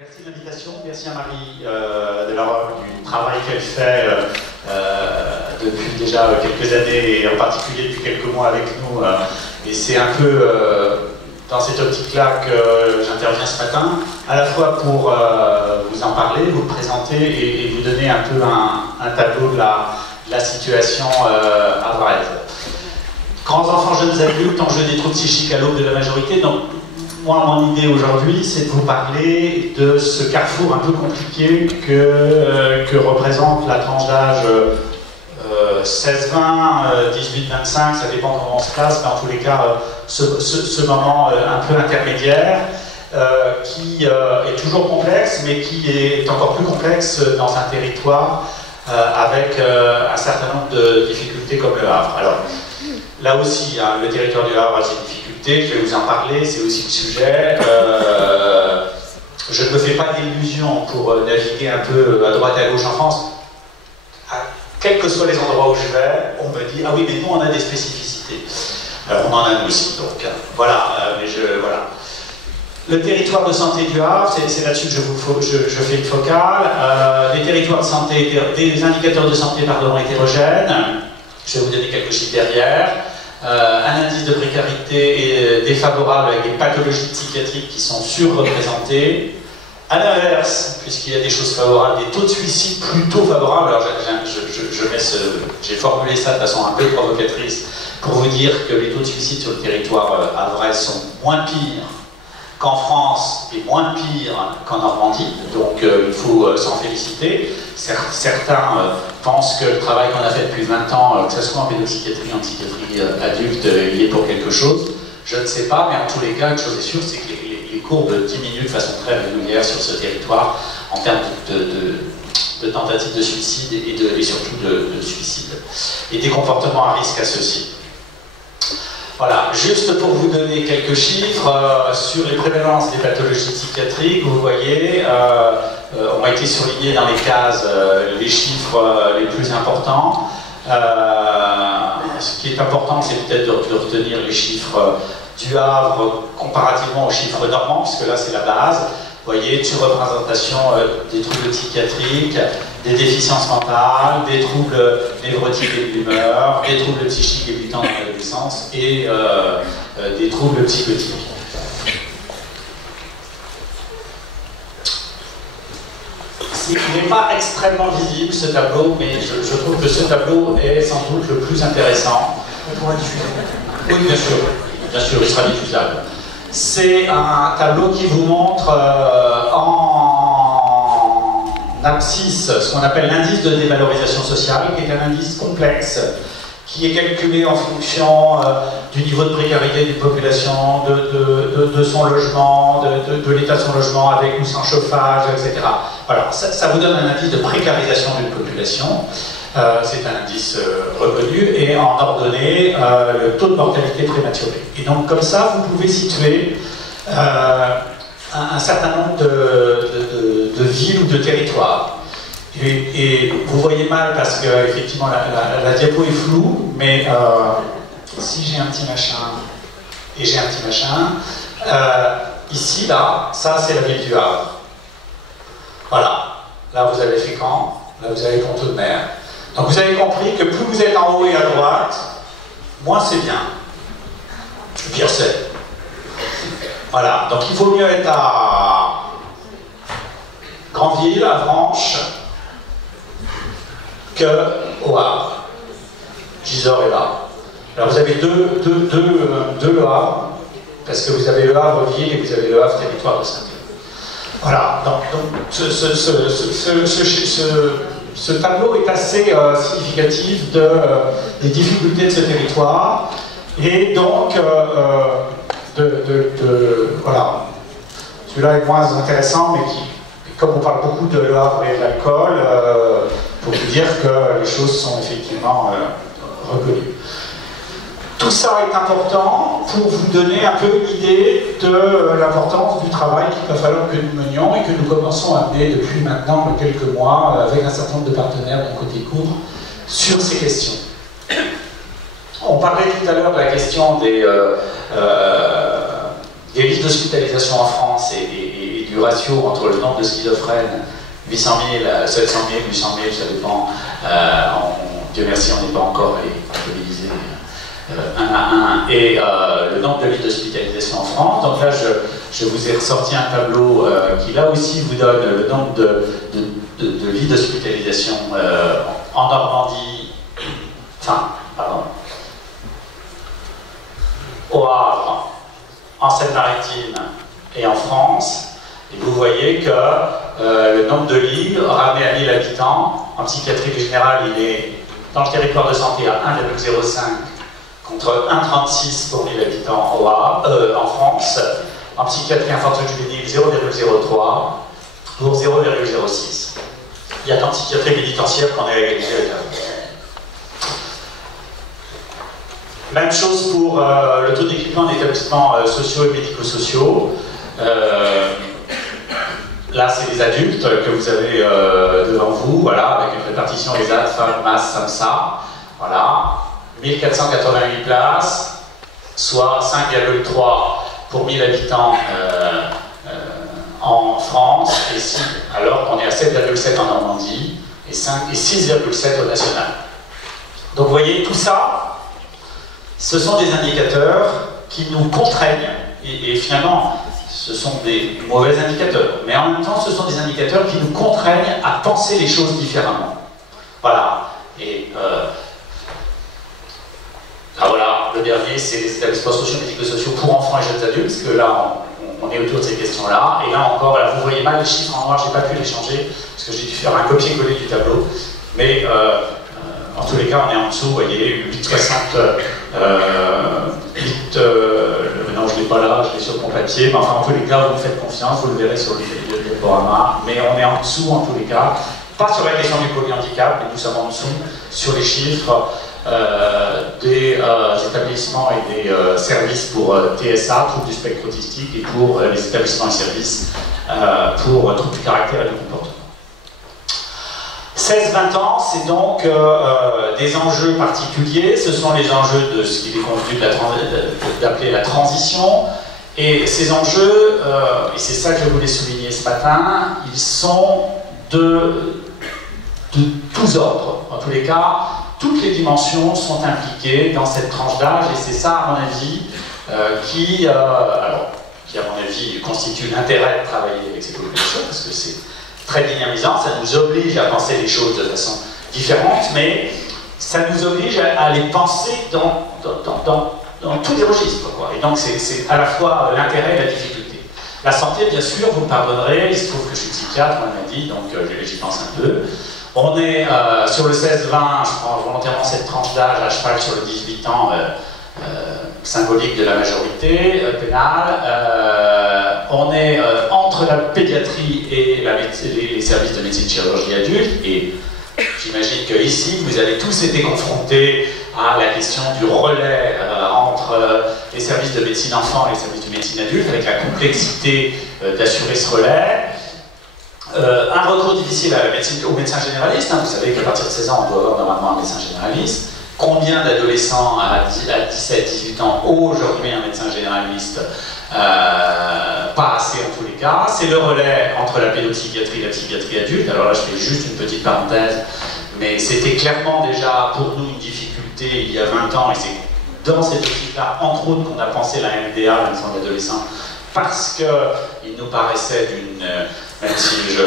Merci de l'invitation, merci à Marie de l'Europe du travail qu'elle fait depuis déjà quelques années et en particulier depuis quelques mois avec nous. Et c'est un peu dans cette optique-là que j'interviens ce matin, à la fois pour vous en parler, vous le présenter et vous donner un peu un tableau de la situation havraise. Grands enfants, jeunes adultes, enjeux des troubles psychiques à l'aube de la majorité. Donc, moi, mon idée aujourd'hui, c'est de vous parler de ce carrefour un peu compliqué que représente la tranche d'âge 16-20, 18-25, ça dépend comment on se place, mais en tous les cas, ce moment un peu intermédiaire, qui est toujours complexe, mais qui est encore plus complexe dans un territoire avec un certain nombre de difficultés comme le Havre. Alors, là aussi, hein, le territoire du Havre a ses difficultés, je vais vous en parler, c'est aussi le sujet. Je ne me fais pas d'illusions pour naviguer un peu à droite et à gauche en France. Quels que soient les endroits où je vais, on me dit « Ah oui, mais nous, on a des spécificités. » Alors, on en a nous aussi, donc. Voilà, voilà. Le territoire de santé du Havre, c'est là-dessus que je fais une focale. Des territoires de santé, des indicateurs de santé, pardon, hétérogènes. Je vais vous donner quelques chiffres derrière. Un indice de précarité défavorable avec des pathologies psychiatriques qui sont surreprésentées. À l'inverse, puisqu'il y a des choses favorables, des taux de suicide plutôt favorables. Alors j'ai formulé ça de façon un peu provocatrice pour vous dire que les taux de suicide sur le territoire havrais sont moins pires qu'en France et moins pires qu'en Normandie, donc il faut s'en féliciter. Certains pensent que le travail qu'on a fait depuis 20 ans, que ce soit en pédopsychiatrie, en psychiatrie adulte, il est pour quelque chose. Je ne sais pas, mais en tous les cas, une chose est sûre, c'est que les courbes diminuent de façon très régulière sur ce territoire en termes de tentatives de suicide et surtout de suicide. Et des comportements à risque associés. Voilà, juste pour vous donner quelques chiffres sur les prévalences des pathologies psychiatriques, vous voyez, ont été surlignés dans les cases les chiffres les plus importants. Ce qui est important, c'est peut-être de retenir les chiffres du Havre comparativement aux chiffres normands, puisque là c'est la base. Vous voyez, une surreprésentation des troubles psychiatriques, des déficiences mentales, des troubles névrotiques et de l'humeur, des troubles psychiques débutant dans l'adolescence et des troubles psychotiques. Il n'est pas extrêmement visible ce tableau, mais je trouve que ce tableau est sans doute le plus intéressant. Oui, bien sûr, il sera diffusable. C'est un tableau qui vous montre en abscisse ce qu'on appelle l'indice de dévalorisation sociale, qui est un indice complexe, qui est calculé en fonction du niveau de précarité d'une population, de son logement, de l'état de son logement avec ou sans chauffage, etc. Voilà, ça vous donne un indice de précarisation d'une population. C'est un indice reconnu, et en ordonnée, le taux de mortalité prématurée. Et donc, comme ça, vous pouvez situer un certain nombre de villes ou de territoires. Et vous voyez mal parce que, effectivement, la diapo est floue, mais si j'ai un petit machin et j'ai un petit machin, ici, là, ça, c'est la ville du Havre. Voilà. Là, vous avez Fécamp, là, vous avez Pont-de-Mer. Donc vous avez compris que plus vous êtes en haut et à droite, moins c'est bien. Pire c'est. Voilà, donc il vaut mieux être à Granville, à Branche, qu'au Havre. Gisors est là. Alors vous avez deux Le Havre, parce que vous avez Le Havre-Ville et vous avez Le Havre territoire de santé. Voilà, donc ce tableau est assez significatif des difficultés de ce territoire, et donc voilà, celui-là est moins intéressant, mais comme on parle beaucoup de Le Havre et de l'alcool, pour vous dire que les choses sont effectivement reconnues. Tout ça est important pour vous donner un peu une idée de l'importance du travail qu'il va falloir que nous menions et que nous commençons à mener depuis maintenant quelques mois avec un certain nombre de partenaires de côté court sur ces questions. On parlait tout à l'heure de la question des listes d'hospitalisation en France et du ratio entre le nombre de schizophrènes, 800 000, 700 000, 800 000, ça dépend. Dieu merci, on n'est pas encore allé comptabiliser un à un, et le nombre de lits d'hospitalisation en France. Donc là, je vous ai ressorti un tableau qui là aussi vous donne le nombre de lits d'hospitalisation en Normandie, au Havre, en Seine-Maritime et en France. Et vous voyez que le nombre de lits ramené à 1000 habitants, en psychiatrie générale, il est dans le territoire de santé à 1,05 contre 1,36 pour 1000 habitants en France. En psychiatrie infanto-juvénile, 0,03 pour 0,06. Il y a qu'en psychiatrie pénitentiaire qu'on est à égalité avec la France. Même chose pour le taux d'équipement des établissements sociaux et médico-sociaux. Là, c'est les adultes que vous avez devant vous, voilà, avec une répartition ESAT, femmes, masse, SAMSA. Voilà, 1488 places, soit 5,3 pour 1000 habitants en France, alors qu'on est à 7,7 en Normandie et 6,7 au national. Donc vous voyez, tout ça, ce sont des indicateurs qui nous contraignent, et finalement, ce sont des mauvais indicateurs, mais en même temps, ce sont des indicateurs qui nous contraignent à penser les choses différemment. Voilà. Et voilà, le dernier, c'est les établissements sociaux, médico-sociaux pour enfants et jeunes adultes, parce que là, on est autour de ces questions-là. Et là encore, là, vous voyez mal les chiffres en noir, je n'ai pas pu les changer, parce que j'ai dû faire un copier-coller du tableau. Mais en tous les cas, on est en dessous, vous voyez, 8,60. Non, je ne l'ai pas là, je l'ai sur mon papier, mais enfin, en tous les cas, vous me faites confiance, vous le verrez sur le diaporama. Mais on est en dessous, en tous les cas, pas sur la question du polyhandicap, mais nous sommes en dessous sur les chiffres des établissements et des services pour TSA, troubles du spectre autistique, et pour les établissements et services pour troubles du caractère et du comportement. 16-20 ans, c'est donc des enjeux particuliers, ce sont les enjeux de ce qu'il est convenu d'appeler la transition, et ces enjeux, et c'est ça que je voulais souligner ce matin, ils sont de tous ordres, en tous les cas, toutes les dimensions sont impliquées dans cette tranche d'âge, et c'est ça, à mon avis, qui, à mon avis, constitue l'intérêt de travailler avec ces populations, parce que c'est très dynamisant, ça nous oblige à penser les choses de façon différente, mais ça nous oblige à les penser dans tous les registres, quoi. Et donc c'est à la fois l'intérêt et la difficulté. La santé, bien sûr, vous me pardonnerez, il se trouve que je suis psychiatre, on m'a dit, donc j'y pense un peu. On est sur le 16-20, je prends volontairement cette tranche d'âge à cheval sur le 18 ans, symbolique de la majorité pénale. On est entre la pédiatrie et les services de médecine chirurgie adulte, et j'imagine qu'ici vous avez tous été confrontés à la question du relais entre les services de médecine enfant et les services de médecine adulte, avec la complexité d'assurer ce relais. Un recours difficile à la médecine, au médecin généraliste, vous savez qu'à partir de 16 ans on doit avoir normalement un médecin généraliste. Combien d'adolescents à 17-18 ans aujourd'hui un médecin généraliste? Pas assez en tous les cas. C'est le relais entre la pédopsychiatrie et la psychiatrie adulte. Alors là, je fais juste une petite parenthèse, mais c'était clairement déjà pour nous une difficulté il y a 20 ans, et c'est dans cette optique-là, entre autres, qu'on a pensé la MDA, la maison d'adolescents, parce qu'il nous paraissait d'une... même si je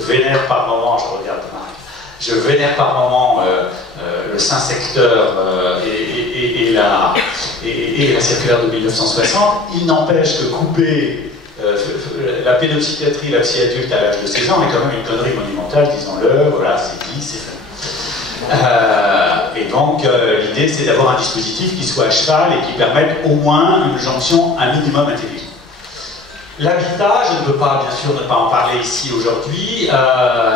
vénère par moment, je regarde Marc, je vénère par moment le saint secteur et la circulaire de 1960, il n'empêche que couper la pédopsychiatrie, la psy adulte à l'âge de 16 ans est quand même une connerie monumentale, disons-le, voilà, c'est dit, c'est fait. Et donc l'idée c'est d'avoir un dispositif qui soit à cheval et qui permette au moins une jonction un minimum intelligente. L'habitat, je ne peux pas, bien sûr, ne pas en parler ici aujourd'hui,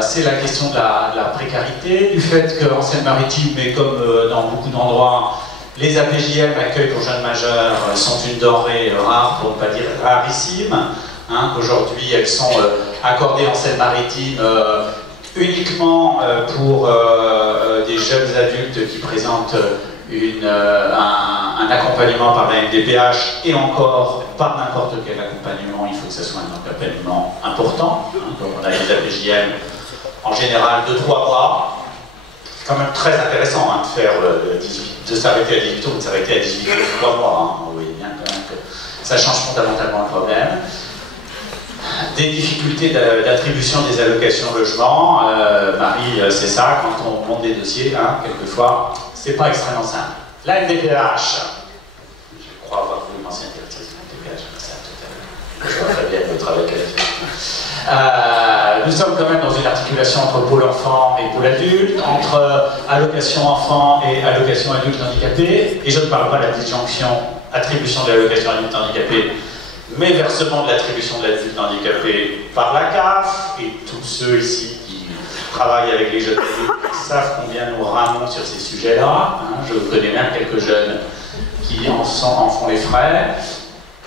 c'est la question de la précarité, du fait qu'en Seine-Maritime, mais comme dans beaucoup d'endroits, les APJM, accueil pour jeunes majeurs, sont une denrée rare, pour ne pas dire rarissime, hein, qu'aujourd'hui elles sont accordées en Seine-Maritime uniquement pour des jeunes adultes qui présentent un accompagnement par la MDPH, et encore par n'importe quel accompagnement, il faut que ce soit un d'accompagnement important. Donc on a les APJM en général de 3 mois. C'est quand même très intéressant de faire de s'arrêter à 18 ans ou de s'arrêter à 18 ans de 3 mois. Vous voyez bien quand même que ça change fondamentalement le problème. Des difficultés d'attribution des allocations logement. Marie, c'est ça, quand on monte des dossiers, quelquefois, c'est pas extrêmement simple. La MDPH, je crois avoir vu l'ancienne directrice de la MDPH, je vois très bien le travail qu'elle fait. Nous sommes quand même dans une articulation entre pôle enfant et pôle adulte, entre allocation enfant et allocation adulte handicapé, et je ne parle pas de la disjonction attribution de l'allocation adulte handicapé, mais versement de l'attribution de l'adulte handicapé par la CAF, et tous ceux ici qui travaillent avec les jeunes adultes savent combien nous ramons sur ces sujets-là. Je connais même quelques jeunes qui en font les frais.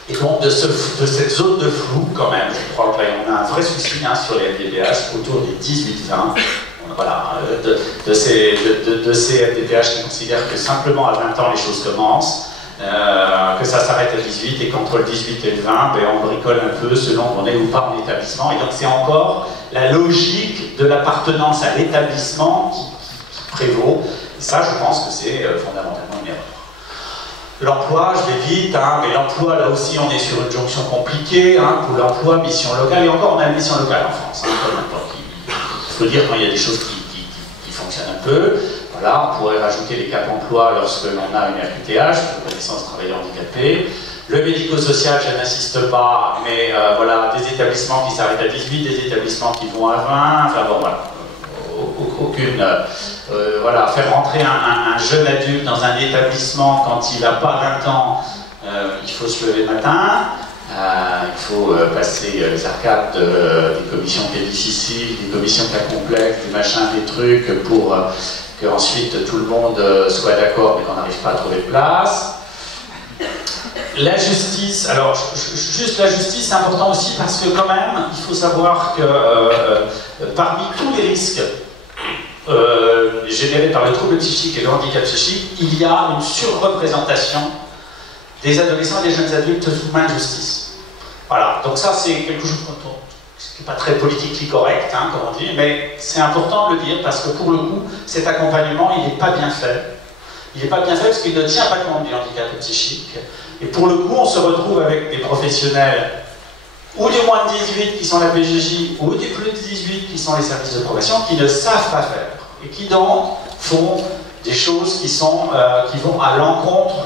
Et donc de cette zone de flou, quand même, je crois qu'on a un vrai souci sur les MDPH autour des 18-20. Voilà, de ces MDPH qui considèrent que simplement à 20 ans les choses commencent. Que ça s'arrête à 18 et qu'entre le 18 et le 20, on bricole un peu selon qu'on est ou pas en établissement. Et donc c'est encore la logique de l'appartenance à l'établissement qui prévaut. Et ça, je pense que c'est fondamentalement une erreur. L'emploi, je vais vite, mais l'emploi, là aussi, on est sur une jonction compliquée. Pour l'emploi, mission locale, et encore, on a une mission locale en France. Il faut dire quand il y a des choses qui fonctionnent un peu. Voilà, on pourrait rajouter les cap emploi lorsque l'on a une RQTH, une reconnaissance travailleur handicapé. Le médico-social, je n'insiste pas, mais voilà, des établissements qui s'arrêtent à 18, des établissements qui vont à 20, enfin bon, voilà, aucune... voilà, faire rentrer un jeune adulte dans un établissement quand il n'a pas 20 ans, il faut se lever le matin, il faut passer les arcades des commissions cas difficiles, des commissions cas complexes, du machin, des trucs pour... qu'ensuite tout le monde soit d'accord mais qu'on n'arrive pas à trouver de place. La justice, alors juste la justice c'est important aussi parce que quand même il faut savoir que parmi tous les risques générés par le trouble psychique et le handicap psychique, il y a une surreprésentation des adolescents et des jeunes adultes sous main de justice. Voilà, donc ça c'est quelque chose qui n'est pas très politiquement correct, comme on dit, mais c'est important de le dire parce que pour le coup, cet accompagnement, il n'est pas bien fait. Il n'est pas bien fait parce qu'il ne tient pas compte du handicap psychique. Et pour le coup, on se retrouve avec des professionnels ou du moins de 18 qui sont la PJJ, ou du plus de 18 qui sont les services de probation, qui ne savent pas faire. Et qui donc font des choses qui vont à l'encontre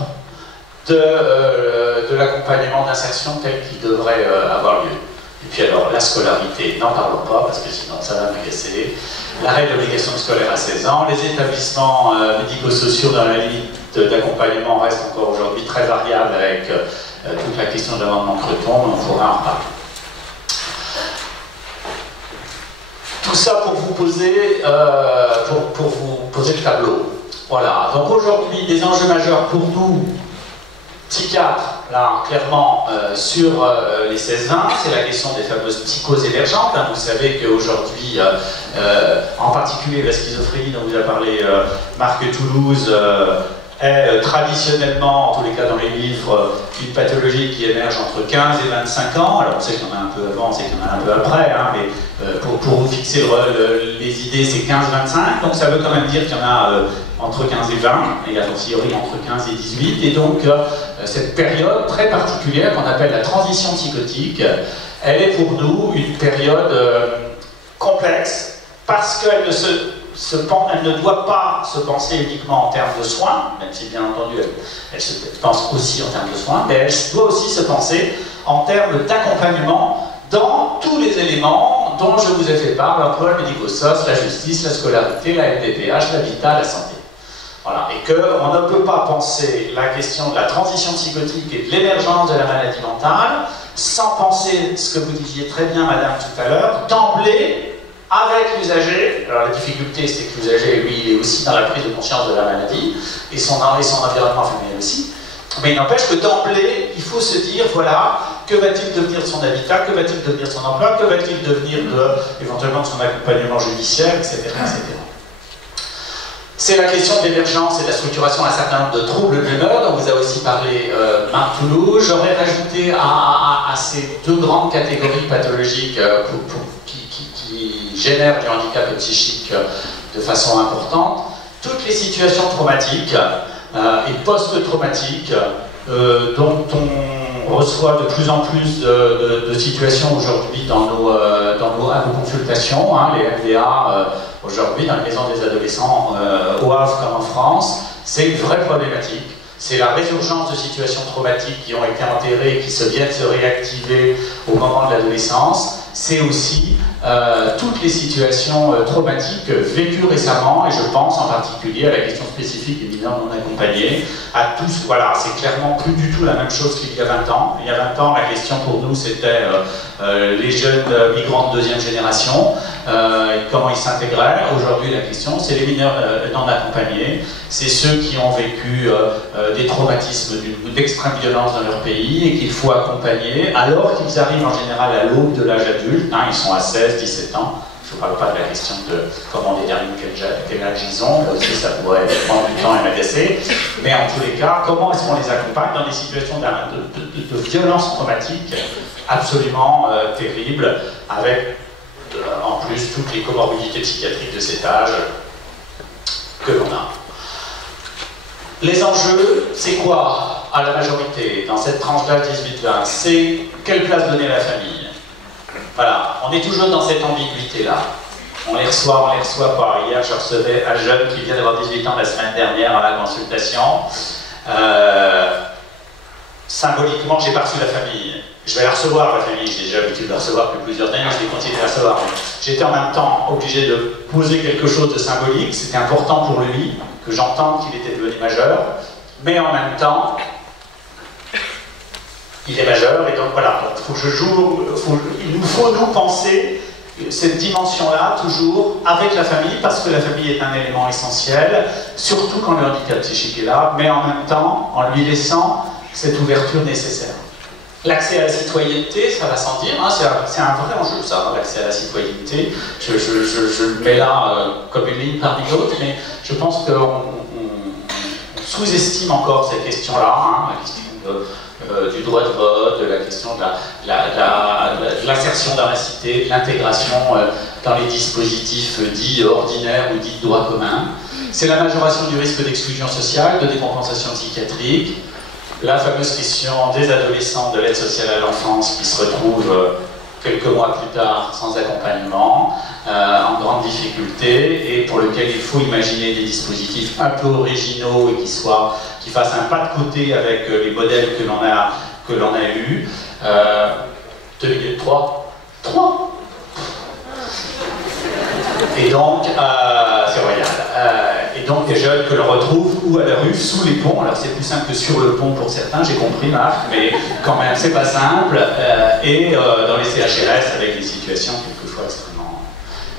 de l'accompagnement d'insertion tel qu'il devrait avoir lieu. Et puis alors, la scolarité, n'en parlons pas, parce que sinon ça va m'agacer. L'arrêt de l'obligation scolaire à 16 ans, les établissements médico-sociaux dans la limite d'accompagnement restent encore aujourd'hui très variables avec toute la question de l'amendement Creton, mais on pourra en reparler. Tout ça pour vous poser, le tableau. Voilà, donc aujourd'hui, des enjeux majeurs pour nous, psychiatres, là, clairement, sur les 16-20, c'est la question des fameuses psychoses émergentes. Vous savez qu'aujourd'hui, en particulier la schizophrénie dont vous a parlé Marc Toulouse, est traditionnellement, en tous les cas dans les livres, une pathologie qui émerge entre 15 et 25 ans. Alors on sait qu'il y en a un peu avant, on sait qu'il y en a un peu après, mais pour vous fixer les idées, c'est 15-25, donc ça veut quand même dire qu'il y en a entre 15 et 20, et a fortiori entre 15 et 18, et donc cette période très particulière qu'on appelle la transition psychotique, elle est pour nous une période complexe, parce qu'elle elle ne doit pas se penser uniquement en termes de soins, même si bien entendu elle se pense aussi en termes de soins, mais elle doit aussi se penser en termes d'accompagnement dans tous les éléments dont je vous ai fait part, l'emploi, le médico-soc, la justice, la scolarité, la MDPH, l'habitat, la santé. Voilà, et qu'on ne peut pas penser la question de la transition psychotique et de l'émergence de la maladie mentale sans penser ce que vous disiez très bien, madame, tout à l'heure, d'emblée avec l'usager. Alors la difficulté, c'est que l'usager, lui, il est aussi dans la prise de conscience de la maladie, et son environnement familial aussi. Mais il n'empêche que d'emblée, il faut se dire, voilà, que va-t-il devenir de son habitat, que va-t-il devenir de son emploi, que va-t-il devenir éventuellement de son accompagnement judiciaire, etc. etc. C'est la question de l'émergence et de la structuration d'un certain nombre de troubles de l'humeur, dont vous a aussi parlé Marc Toulouse. J'aurais rajouté à ces deux grandes catégories pathologiques qui génèrent du handicap psychique de façon importante, toutes les situations traumatiques et post-traumatiques dont on reçoit de plus en plus de situations aujourd'hui dans nos consultations, hein, les MDA aujourd'hui dans les maisons des adolescents au Havre comme en France. C'est une vraie problématique. C'est la résurgence de situations traumatiques qui ont été enterrées et qui viennent se réactiver au moment de l'adolescence. C'est aussi toutes les situations traumatiques vécues récemment, et je pense en particulier à la question spécifique des mineurs non accompagnés, à tous, voilà, c'est clairement plus du tout la même chose qu'il y a 20 ans. Il y a 20 ans, la question pour nous, c'était les jeunes migrants de deuxième génération, comment ils s'intégraient. Aujourd'hui, la question, c'est les mineurs non accompagnés, c'est ceux qui ont vécu des traumatismes d'extrême violence dans leur pays et qu'il faut accompagner, alors qu'ils arrivent en général à l'aube de l'âge adulte, hein, ils sont à 16, 17 ans. Je ne parle pas de la question de comment déterminer quel âge ils ont, là aussi ça pourrait prendre du temps et m'agacer, mais en tous les cas, comment est-ce qu'on les accompagne dans des situations de violence traumatique absolument terribles, avec en plus toutes les comorbidités psychiatriques de cet âge que l'on a. Les enjeux, c'est quoi à la majorité dans cette tranche d'âge 18-20? C'est quelle place donner à la famille? Voilà, on est toujours dans cette ambiguïté-là. On les reçoit pas. Hier, je recevais un jeune qui vient d'avoir 18 ans la semaine dernière à la consultation. Symboliquement, j'ai pas reçu la famille. Je vais la recevoir, la famille. J'ai déjà l'habitude de la recevoir depuis plusieurs années, je vais continuer à la recevoir. J'étais en même temps obligé de poser quelque chose de symbolique. C'était important pour lui que j'entende qu'il était devenu majeur. Mais en même temps, il est majeur, et donc voilà, il nous faut nous penser cette dimension-là toujours avec la famille, parce que la famille est un élément essentiel, surtout quand le handicap psychique est là, mais en même temps, en lui laissant cette ouverture nécessaire. L'accès à la citoyenneté, ça va sans dire, hein, c'est un vrai enjeu ça, l'accès à la citoyenneté. Je le mets là comme une ligne parmi d'autres, mais je pense qu'on sous-estime encore cette question-là, hein, la question du droit de vote, de la question de l'insertion dans la cité, de l'intégration dans les dispositifs dits ordinaires ou dits de droit commun. C'est la majoration du risque d'exclusion sociale, de décompensation psychiatrique, la fameuse question des adolescents de l'aide sociale à l'enfance qui se retrouvent quelques mois plus tard sans accompagnement, en grande difficulté, et pour lequel il faut imaginer des dispositifs un peu originaux et qui fassent un pas de côté avec les modèles que l'on a eus. 2 minutes, 3. Et donc, c'est royal. Et donc des jeunes que l'on retrouve ou à la rue, sous les ponts. Alors c'est plus simple que sur le pont pour certains, j'ai compris Marc, mais quand même c'est pas simple. Et dans les CHRS avec des situations quelquefois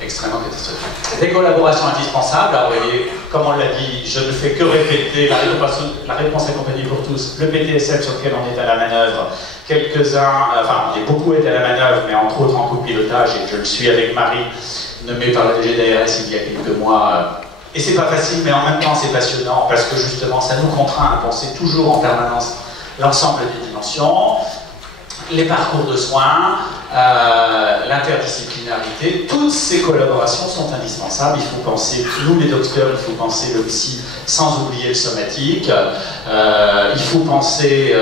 extrêmement catastrophiques. Des collaborations indispensables. Alors, vous voyez, comme on l'a dit, je ne fais que répéter la réponse accompagnée pour tous, le PTSM sur lequel on est à la manœuvre. Quelques-uns, enfin, j'ai beaucoup été à la manœuvre, mais entre autres en copilotage, et je le suis avec Marie, nommée par la DGDRS il y a quelques mois. Et c'est pas facile, mais en même temps c'est passionnant, parce que justement ça nous contraint à penser toujours en permanence l'ensemble des dimensions, les parcours de soins, l'interdisciplinarité. Toutes ces collaborations sont indispensables. Il faut penser, nous les docteurs, il faut penser le psy sans oublier le somatique. Il faut penser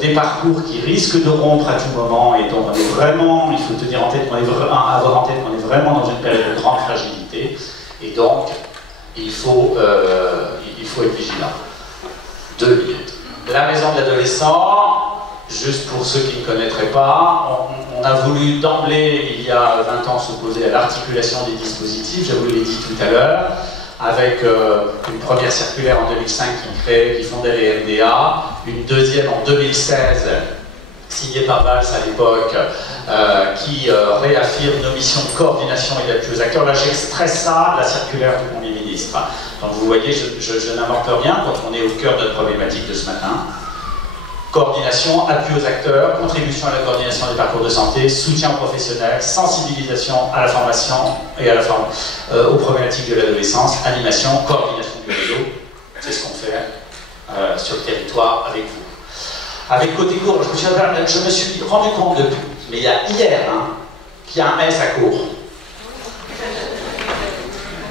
des parcours qui risquent de rompre à tout moment, et donc on est vraiment, il faut tenir en tête avoir en tête qu'on est vraiment dans une période de grande fragilité, et donc il faut être vigilant. 2 minutes. La maison de l'adolescent, juste pour ceux qui ne connaîtraient pas, on a voulu d'emblée, il y a 20 ans, s'opposer à l'articulation des dispositifs, je vous l'ai dit tout à l'heure, avec une première circulaire en 2005 qui fondait les MDA, une deuxième en 2016, signée par Valls à l'époque, qui réaffirme nos missions de coordination et d'appui aux acteurs. Là, j'extrais ça de la circulaire du Premier ministre. Donc vous voyez, je n'invente rien quand on est au cœur de notre problématique de ce matin. Coordination, appui aux acteurs, contribution à la coordination des parcours de santé, soutien aux professionnels, sensibilisation à la formation et aux problématiques de l'adolescence, animation, coordination du réseau. C'est ce qu'on fait sur le territoire avec vous. Avec Côté Cours, je me suis rendu compte depuis, mais il y a hier, qu'il y a un S à Cours.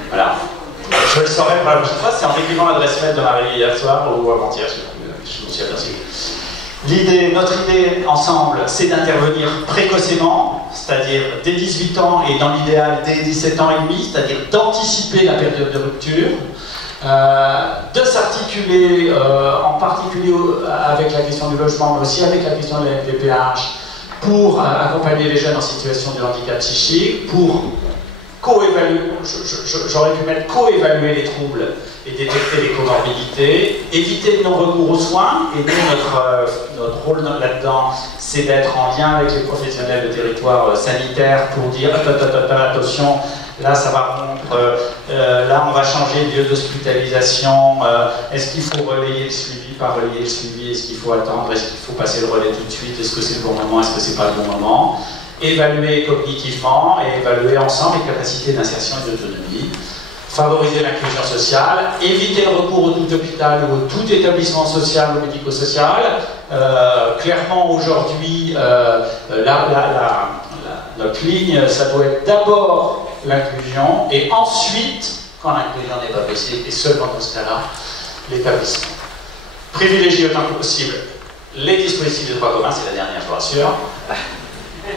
Voilà. Je le saurai pour la prochaine fois, c'est en écrivant l'adresse mail de Marie hier soir ou avant-hier, je me suis aperçu. Notre idée ensemble, c'est d'intervenir précocement, c'est-à-dire dès 18 ans et dans l'idéal dès 17 ans et demi, c'est-à-dire d'anticiper la période de rupture, de s'articuler en particulier avec la question du logement, mais aussi avec la question de la MDPH, pour accompagner les jeunes en situation de handicap psychique, pour co-évaluer, j'aurais pu mettre co-évaluer les troubles et détecter les comorbidités, éviter le non-recours aux soins, et nous, notre rôle là-dedans, c'est d'être en lien avec les professionnels de territoire sanitaire pour dire attention, là ça va rompre, là on va changer de lieu d'hospitalisation, est-ce qu'il faut relayer le suivi, pas relayer le suivi, est-ce qu'il faut attendre, est-ce qu'il faut passer le relais tout de suite, est-ce que c'est le bon moment, est-ce que c'est pas le bon moment, évaluer cognitivement et évaluer ensemble les capacités d'insertion et d'autonomie, favoriser l'inclusion sociale, éviter le recours au tout hôpital ou au tout établissement social ou médico-social. Clairement aujourd'hui, notre ligne, ça doit être d'abord l'inclusion et ensuite, quand l'inclusion n'est pas possible, et seulement dans ce cas-là, l'établissement. Privilégier autant que possible les dispositifs de droit commun, c'est la dernière, je vous rassure,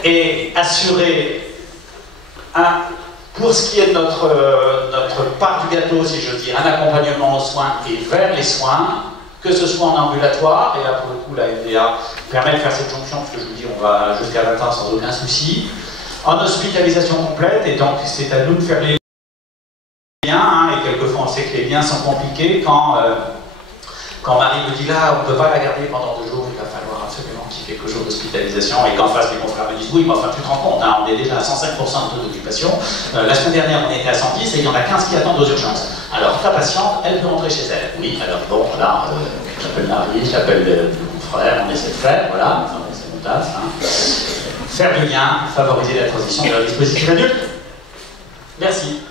et assurer pour ce qui est de notre part du gâteau, si je veux dire, un accompagnement aux soins et vers les soins, que ce soit en ambulatoire, et là pour le coup la FDA permet de faire cette jonction, parce que je vous dis on va jusqu'à 20 ans sans aucun souci, en hospitalisation complète, et donc c'est à nous de faire les liens, et quelquefois on sait que les liens sont compliqués quand Marie me dit là on ne peut pas la garder pendant 2 jours, il va falloir absolument qu'il y ait quelques jours d'hospitalisation, et qu'en face les confrères me disent oui mais enfin tu te rends compte, on est déjà à 105% de taux d'occupation, la semaine dernière on était à 110 et il y en a 15 qui attendent aux urgences. Alors ta patiente, elle peut rentrer chez elle. Oui, alors bon, là, j'appelle Marie, j'appelle mon frère, on essaie de faire, voilà, enfin, c'est mon taf. Faire du lien, favoriser la transition vers le dispositif adulte. Merci.